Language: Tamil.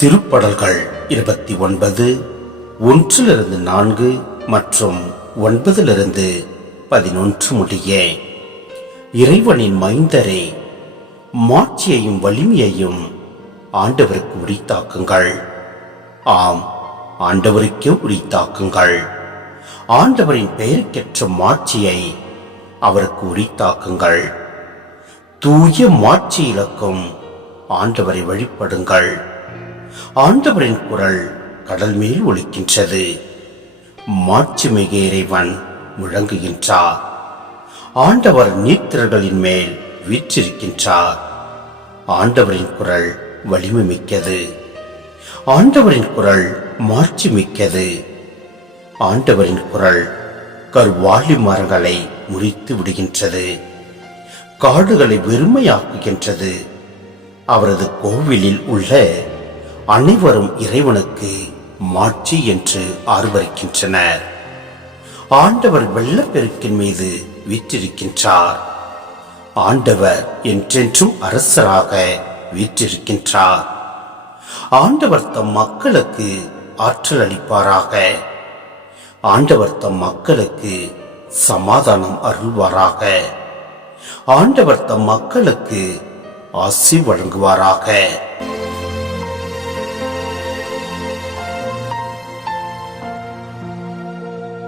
திருப்படல்கள் 29 1-4 மற்றும் 9-11 முடிய. இறைவனின் மைந்தரே, மாட்சியையும் வலிமையையும் ஆண்டவருக்கு உரித்தாக்குங்கள். ஆம், ஆண்டவருக்கே உரித்தாக்குங்கள். ஆண்டவரின் பெயருக்கேற்ற மாட்சியை அவருக்கு உரித்தாக்குங்கள். தூய மாட்சி இலக்கும் ஆண்டவரை வழிபடுங்கள். ஆண்டவரின் குரல் கடல் மேல் ஒலிக்கின்றது. மாட்சிமிகு இறைவன் முழங்குகின்றார். ஆண்டவர் நீர்த்திரள்களின் மேல் வீற்றிருக்கின்றார். ஆண்டவரின் குரல் வலிமை மிக்கது. ஆண்டவரின் குரல் மாட்சி மிக்கது. ஆண்டவரின் குரல் கர்வாலி மரங்களை முறித்து விடுகின்றது, காடுகளை வெறுமையாக்குகின்றது. அவரது கோவிலில் உள்ள அனைவரும் இறைவனுக்கு மாட்சி என்று ஆர்வரிக்கின்றனர். ஆண்டவர் வெள்ளப்பெருக்கின் மீது வீற்றிருக்கின்றார். ஆண்டவர் என்றென்றும் அரசராக வீற்றிருக்கின்றார். ஆண்டவர் தம் மக்களுக்கு ஆற்றல் அளிப்பாராக. ஆண்டவர் தம் மக்களுக்கு சமாதானம் அருள்வாராக. ஆண்டவர் தம் மக்களுக்கு ஆசி வழங்குவாராக.